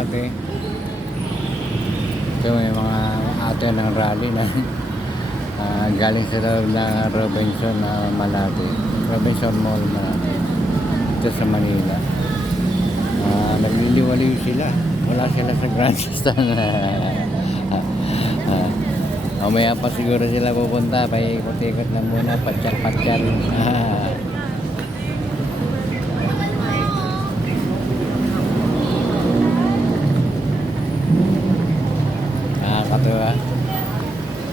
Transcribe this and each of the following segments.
Malate. Ito may mga ate ng rally na galing sa loob ng Robinson Malate. Robinson Mall Malate. Ito sa Manila. Nagliliwaliw sila. Wala sila sa grandstand. Mamaya pa siguro sila pupunta. Paikot-ikot na muna. Patsyal-patsyal. Nakakatuwa.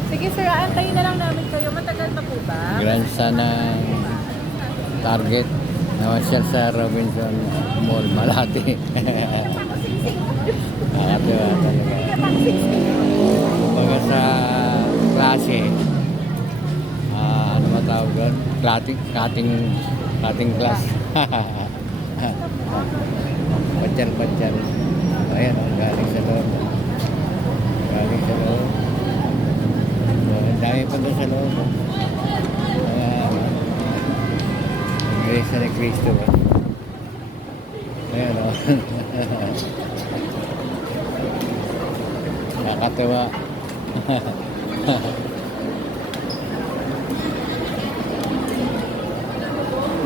Sige sir, antayin na lang namin kayo. Matagal pa po ba? Grandstand ng Target. Namasyal sa Robinson Mall Malate. Nakakatuwa talaga. Kumbaga sa klase, ano matawag doon? Cutting class. Patyal. Ayan, galing sa loob. Galing sa loob. Ang dami pa doon sa loob. Grace ni Cristo. Ayan, o. Nakakatawa.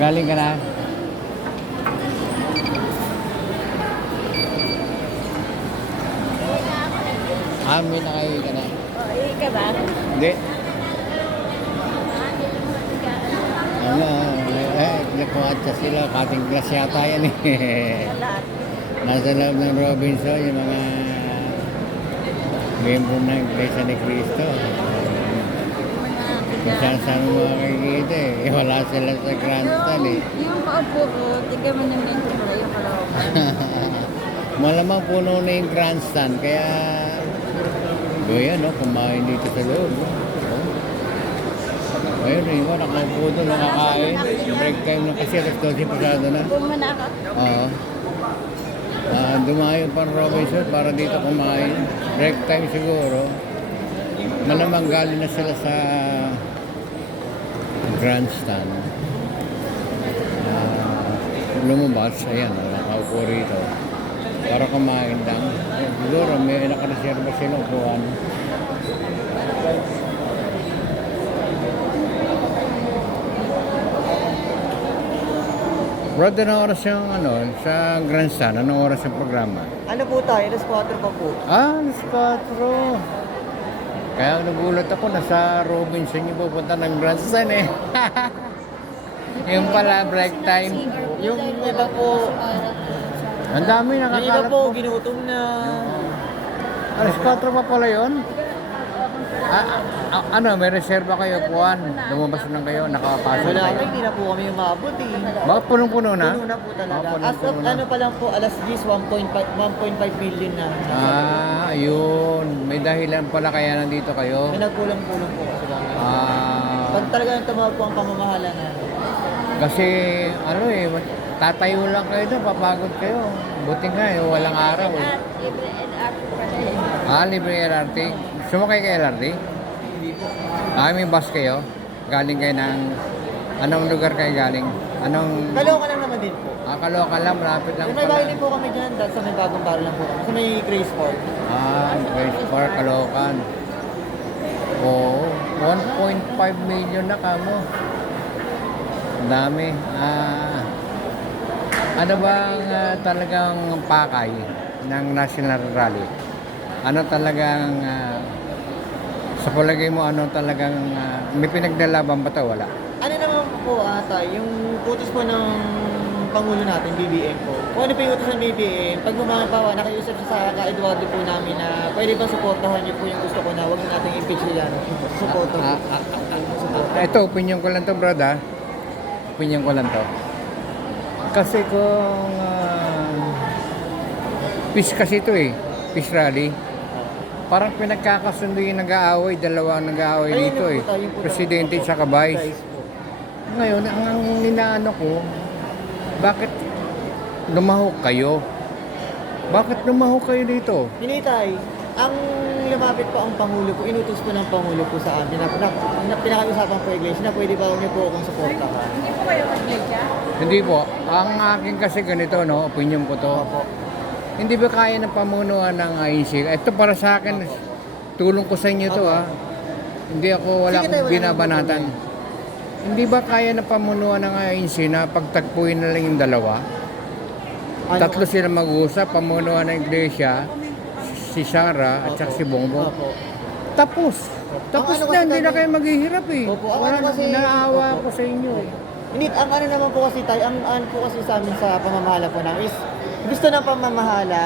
Galing ka na? May nakaiwi ka na? Iwi ka ba? Hindi. Nagkuhatsa sila. Cutting class yata yan eh. Nasa loob ng Robinson, yung mga membro ng Iglesia ni Cristo. Kung saan mo makikita eh. Wala sila sa grandstand eh. Yung paupo ko, tignan mo yung lento mo, yung kalawakan. Malamang puno na yung grandstand. Kaya, no, kumain dito sa loob. No? Ayun, iba, nakaupo doon, nakakain. Break time na kasi, alas 12 pasado na. Bumanaka? Oo. Dumayo pa ng Robinson para dito kumain. Break time siguro. Malamang galing na sila sa grandstand. Lumabas, ayan, nakaupo rito. Para kumain lang. Siguro may nakareserva silang kuhan. Brad, anong oras yung sa grandstand? Anong oras yung programa? Ano po tayo? Alas 4 pa po. Alas 4. Kaya nagulat ako, nasa Robinson yung pupunta ng grandstand eh. Yung pala, break time. Yung iba po, Ang dami yung iba nakakalap po, ginutom na. Alas 4 pa pala yun? May reserva kayo, Puan? Lumabas lang kayo, nakapasok Wala kayo. kami, hindi na po kami umabot eh. Bakit punong-puno na? Puno na po talaga. punong-puno As of na. ano pa lang po, alas 10, 1.5 million na. Ayun. May dahilan pala kaya nandito kayo. May nagkulang-kulang po kasi lang. Pag Ah, talaga tumawag po ang pamamahala na. kasi tatayo lang kayo doon, papagod kayo. Buti nga walang araw eh. Libre NR po pala. Libre LRT. Sumakay ka LRT? May bus kayo? Galing kayo ng... Anong lugar kayo galing? Anong... Kaloka lang naman din po. Kaloka lang, malapit lang May bahay pala. din po kami dyan, dahil sa may bagong bar lang po kami. Sa may Grace Park. Grace Park, Caloocan. Oo, 1.5 million na kamo. Ang dami. Ano bang talagang pakay ng National Rally? Ano talagang sa palagay mo, ano talagang may pinaglalaban ba ito? Wala. Ano naman po ata, yung utos po ng Pangulo natin, BBM po. Kung ano po yung utos ng BBM, pag bumapawa, nakiusap siya sa ka-Eduardo po namin na pwede ba suportahan niyo po yung gusto ko na huwag na natin impeach nila. Suporta po. Ito, opinion ko lang to, brad, ha? Opinion ko lang to. Kasi kung peace kasi ito eh, peace rally. Parang pinagkakasundo yung nag-aaway, dalawa nag-aaway Ayun dito na po eh. tayo po. Presidente at saka vice. Ngayon, ang ninaano ko, bakit lumahok kayo? Bakit lumahok kayo dito? Hinitay, ang lumapit po ang Pangulo po, inutos po ng Pangulo po sa amin na pinakausapan po Iglesia na pwede ba niyo po akong suportahan. Hindi po kayo mag-iglesia? Hindi po. Ang akin kasi ganito, no, opinion ko to. Opo. Hindi ba kaya ng pamunuan ng INC? Ito para sa akin, tulong ko sa inyo to Opo. ha. Hindi ako, wala Sige tayo, akong wala binabanatan. Hindi ba kaya ng pamunuan ng INC na pagtagpuin na lang yung dalawa? Ano? Tatlo sila mag-uusap, pamunuan ng iglesia, si Sarah at saka si Bongbong. Opo. Tapos. Tapos Ang ano na, kasi hindi na tayo- kayo maghihirap eh. Opo, ang Wala ano kasi- naawa Opo. ako sa inyo eh. Hindi, ang ano naman po kasi tayo, ang ano po kasi sa amin sa pamamahala po namin is, gusto ng pamamahala,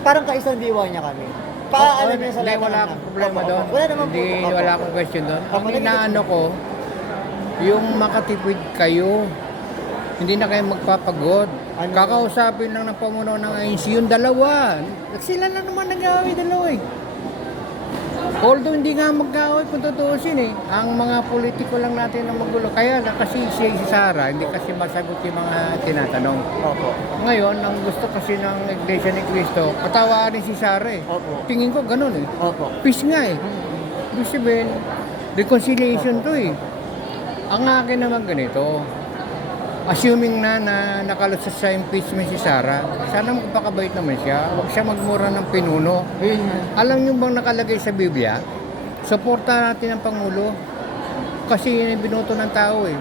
parang kaisang diwa niya kami. Paalam niya sa Hindi, lahat wala ng- akong problema Opo, doon. opo. Wala naman Hindi, po. Opo. wala akong question doon. Opo, Ang nagigit- inaano ko, yung makatipid kayo, hindi na kayo magpapagod. Ano? Kakausapin lang ng pamuno ng INC yung dalawa. Sila na naman nag-aaway dalawa eh. Although hindi nga mag-aaway kung tutuusin eh. Ang mga politiko lang natin ang magulo. Kaya lang kasi si Sara, hindi kasi masagot yung mga tinatanong. Opo. Ngayon, ang gusto kasi ng Iglesia ni Cristo, patawarin si Sara eh. Opo. Tingin ko ganun eh. Opo. Peace nga eh. Ibig sabihin, reconciliation to eh. Ang akin naman ganito, assuming na nakalusot sa impeachment si Sara, sana magpakabait naman siya. Huwag siya magmura ng pinuno. Yun yan. Alam niyo bang nakalagay sa Biblia? Suporta natin ang Pangulo. Kasi yun yung binoto ng tao eh.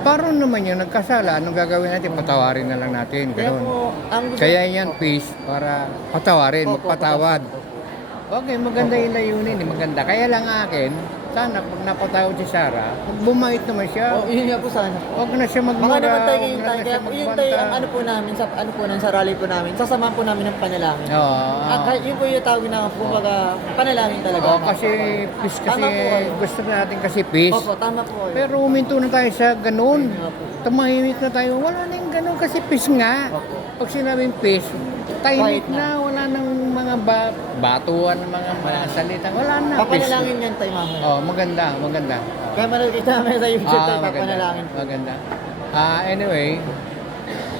Paano naman yun, nagkasala, anong gagawin natin? Patawarin na lang natin. Kaya Ganun. po, ang gusto... Kaya yan, peace, para patawarin, Opo, magpatawad. opo. Okay, maganda yung layunin, maganda. Kaya lang akin, sana pag napatawad si Sara, bumait naman siya. Oh, yun nga po sana. Huwag na siya magmura. Mga naman tayo ngayon huwag na tayo. Kaya siya po yun tayo, ang magbanta. ano po namin, sa ano po sa rally po namin, sasamahan po namin ng panalangin. Oo. Kahit yun po yung tawag na, kumbaga, panalangin talaga. Oo, kasi peace kasi, Tama po kayo. gusto natin kasi peace. Opo, tama po kayo. Pero uminto na tayo sa ganun. Opo. Tumahimik na tayo. Wala na yung ganun kasi peace nga. Opo. Pag sinabing peace, tahimik Quiet na. na. Wala nang mga batuan, mga salitang. Wala na. Peace. Papanalangin yan tayo mamaya. Oh, maganda, maganda. Kaya malagay namin sa YouTube tayo, maganda. papanalangin po. Maganda. Anyway,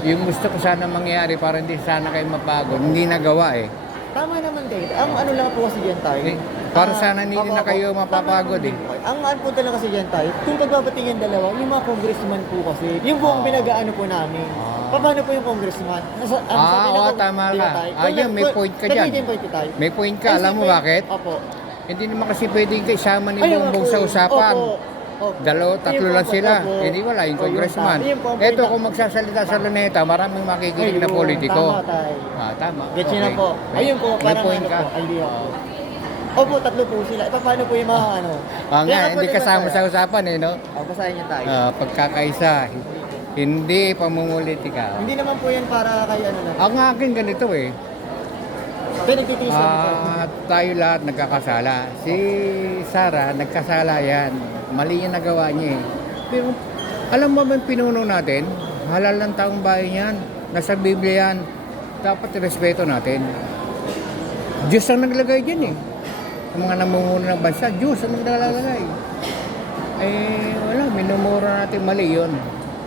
yung gusto ko sana mangyari para hindi sana kayo mapagod, hindi nagawa eh. Tama naman kayo. Ang ano lang po kasi dyan tayo. Eh, para sana hindi opo, na opo. kayo Tama mapapagod naman eh. din po. Ang ano po talaga kasi dyan tayo, kung pagbabating yung dalawa, yung mga congressman po kasi, yung buong pinag-ano po namin. Paano po yung congressman? Tama ka. Yan, may point ka dyan. May point tayo. May point ka, Ay, alam mo may- bakit? Opo. Hindi naman kasi pwedeng isama ni Ayun nga Bongbong po sa yun. usapan. Opo. Opo. Tatlo Ayun lang po, sila. opo. Hindi wala yung O, congressman. yun po ang Eto pinaka- kung magsasalita sa luneta, maraming makikinig na Ayun, politiko. Tama tayo. Tama. Gets nyo na Okay. po. Ayun po, May parang point ano ka. po, idea po. Opo, tatlo po sila. Paano po yung mga ano? Ah, nga, Kaya hindi po, kasama diba, sa usapan eh, no? basahin niyo tayo. Pagkakaisa, hindi pamumulitika. Hindi naman po yan para kay ano lang. Ang akin ganito eh, Pinagtitiis lang ito. tayo lahat nagkakasala. Si Sara, nagkasala yan. Mali yung nagawa niya eh. Pero alam mo ba yung pinuno natin? Halal ng taong bayan yan. Nasa Biblia yan. Dapat respeto natin. Diyos ang naglagay dyan eh. Ang mga namumuno ng bansa, Diyos ang naglagay. Eh, wala, minumura natin mali yun.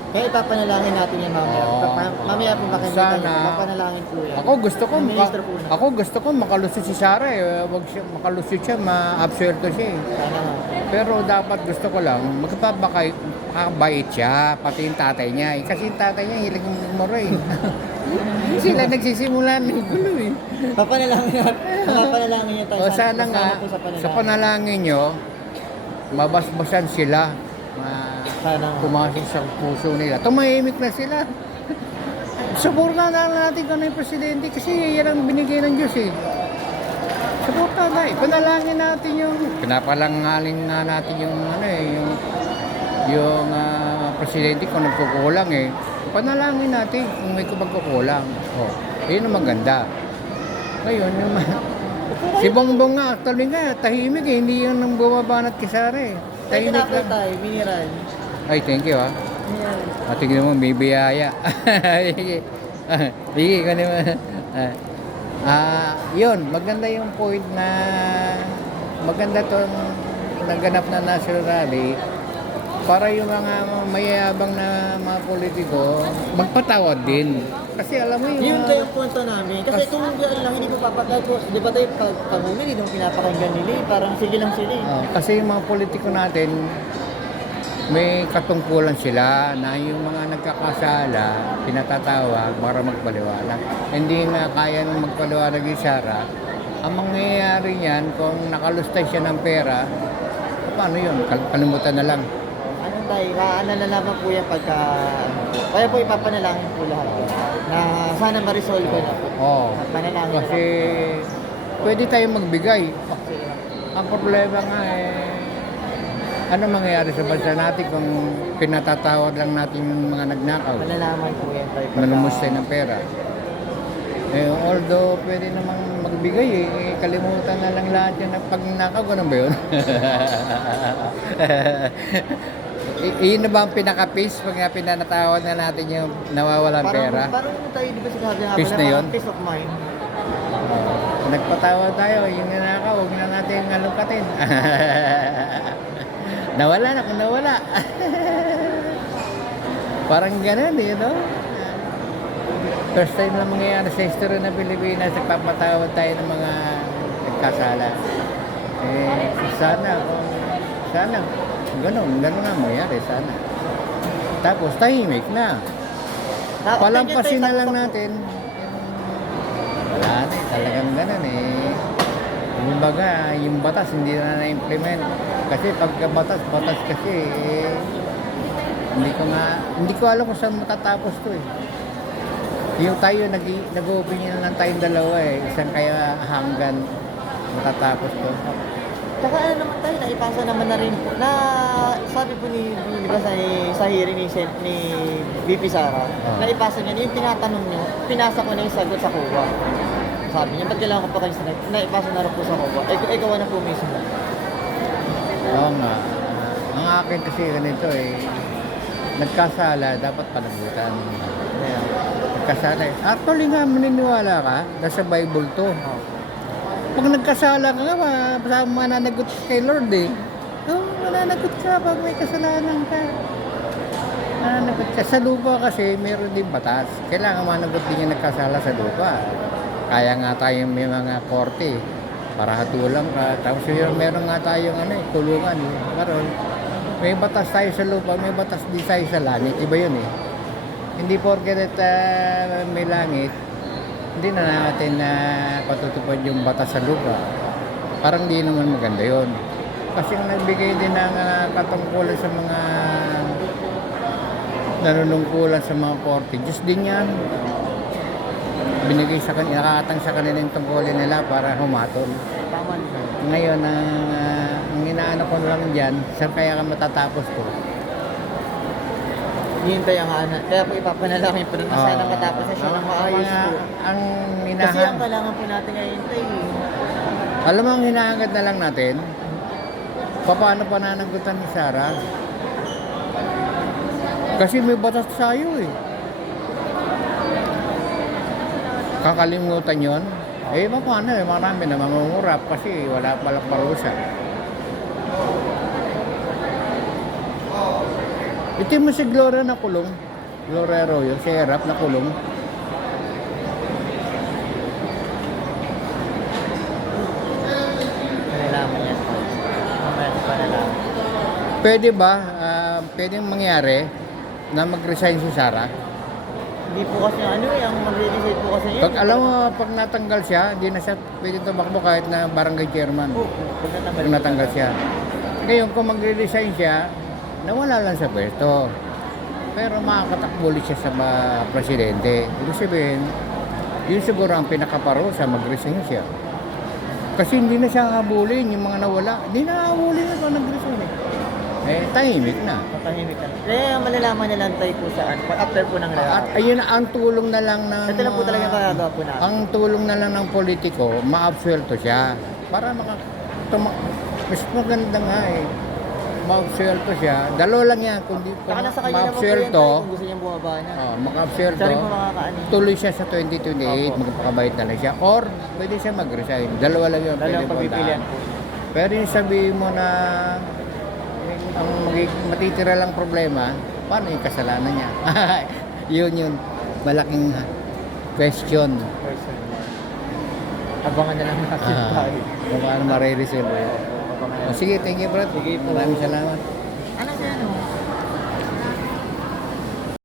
Kaya ipapanalangin natin yan mamaya. Oo. Mamaya po makikita Sana. niyo. Papanalangin po yan. Ako gusto ko, Ang ministro po na. ako gusto ko makalusot si Sara eh. Wag siya makalusot siya, ma-absuelto siya eh. Sana nga. Pero dapat gusto ko lang, magpapakabait siya, pati yung tatay niya. Eh, kasi yung tatay niya, hilig moro eh. Sila nagsisimula ng gulo eh. Papanalangin natin. Papanalangin niyo tayo. O sana nga, po sa sa panalangin. panalangin nyo, mabasbasan sila. Sana nga. Pumasok sa puso nila. Tumahimik na sila. Suporta na natin kung ano yung presidente kasi yan ang binigay ng Diyos eh. Suporta na eh. Panalangin natin yung, pinapalangaling nga natin yung ano eh, yung presidente kung nagkukulang eh. Panalangin natin kung may pagkukulang. Oh, yun ang maganda. Ngayon, yung si Bongbong nga, actually nga, tahimik eh. Hindi yun ang bumabanat kay Sara eh. Tayo Tahimik na lang. tayo, mineral. Ay, thank you ah. Mineral. Tingnan mo, may biyaya. Sige, ka naman. Yun, maganda yung point na maganda tong naganap na national rally para yung mga mayayabang na mga politiko magpatawad din. Kasi alam mo yung Yun mga- kayo ang punto namin. Kasi kung gano'n lang, hindi ko papatay po. Di ba tayo pag-una, hindi nung pinapakinggan nila eh. Parang sige lang sila eh. Kasi yung mga politiko natin may katungkulan sila na yung mga nagkakasala, pinatatawag para magpaliwanag. Hindi nga kaya nang magpaliwanag yung Sara. Ang mangyayari niyan, kung nakalustay siya ng pera, paano yun? Kalimutan na lang. Ano tayo, nalalaman po yan pagka, kaya po ipapanalangin po lahat na sana ma-resolve ko na po. Oo. Panalangin Kasi pwede tayong magbigay. Ang problema nga ano mangyayari sa bansa natin kung pinatatawad lang natin yung mga nagnakaw, Malalaman po yan tayo. manumustay ng pera. Although pwede namang magbigay kalimutan na lang lahat yan pag nakaw, ganun ba yun? Iyon na ba ang pinaka-peace pag nga pinatawad na natin yung nawawalang pera? Parang tayo, di ba sinabi nga Peace na yun? peace of mind. Nagpatawad tayo, yung nanakaw, huwag na natin alukatin. Nawala na kung nawala. Parang ganun, you know? First time lang mangyayari sa history ng Pilipinas, nagpapatawad tayo ng mga nagkasala. Sana, ganun nga mangyayari, sana. Tapos, tahimik na. Palampasin na lang natin. Wala na talagang ganun Kumbaga, yung batas hindi na na-implement. Kasi pagka batas kasi hindi ko alam kung saan matatapos to Yung tayo nag-opinion lang tayong dalawa isang kaya hanggan matatapos to. Saka ano naman tayo, naipasa naman na rin po, na sabi po di ba sa hearing ni VP Sara, naipasa niya, yung tinatanong niyo, pinasa ko na yung sagot sa COA. Sabi niya, ba't kailangan ko pa kayo naipasa na rin po sa COA? Ikaw na po mismo. Oo nga. Ang akin kasi ganito nagkasala, dapat panagutan. Nagkasala Actually nga, maniniwala ka, nasa Bible to. Pag nagkasala ka nga, mananagot ka kay Lord mananagot ka pag may kasalanan ka. Mananagot ka. Sa lupa kasi, meron din batas. Kailangan managot din yung nagkasala sa lupa. Kaya nga tayong may mga korte para hatulang ka. Tapos meron nga tayong kulungan. Karon, may batas tayo sa lupa, may batas din tayo sa langit. Iba yun Hindi porket may langit, hindi na natin patutupad yung batas sa lupa. Parang di naman maganda yun. Kasi nagbigay din ng katungkulan sa mga nanunungkulan sa mga korte. Diyos din yan. Binigay sa kanila, nakakatang sa kanila yung tungkulin nila para humatol. Tama niyo. Ngayon, ang inaano ko lang dyan, saan kaya ka matatapos to? Hihintay ang kaya po ipapanalangin po na sana matapos na siya ng maayos po. Ang Kasi ang kailangan po natin ay hintay Alam mo, ang hinahangad na lang natin, paano pananagutan ni Sara? Kasi may batas sa'yo Kakalimutan yon paano marami na mangungurap kasi wala palang parusa. Ito mo si Gloria na kulong. Gloria Arroyo, si Erap na kulong. Panalaman yan. Panalaman. Pwede ba, pwedeng mangyari na mag-resign si Sara? Hindi po kasi ang mag-decide po kasi yun. Pag alam mo, pag natanggal siya, hindi na siya pwede tumakbo kahit na barangay chairman. Pag natanggal siya. Ngayon, kung mag-resign siya, nawala lang sa pwesto. Pero makakatakbo ulit siya sa presidente. Ibig sabihin, yun siguro ang pinakaparusa, mag-resign siya. Kasi hindi na siya habulin, yung mga nawala. Hindi na habulin na kung nag-resign tahimik na. Tahimik na. Kaya malalaman niya lang tayo po saan. After po ng lahat. At ayun ang tulong na lang ng... Ito lang po talaga kagagawa po natin. Ang tulong na lang ng politiko, ma-absuelto siya. Para mas maganda nga ma-absuelto siya. Dalawa lang yan. Kung di Saka nasa kanya naman po yan ma-absuelto, kung gusto niyang bumaba na. maka-absuelto, Siya rin po makakaano. tuloy siya sa 2028, magpakabayad na lang siya. Or, pwede siya mag-resign. Dalawa lang yun. Dalawang Pwede pagpipilian puntahan. po. Pero yung sabihin mo na ang matitira lang problema, paano yung kasalanan niya? yun. Malaking question. Abangan na lang natin tayo. Kung paano mariresolve yun. Abangan na. Sige, thank you, Brad. Sige po. Maraming salamat.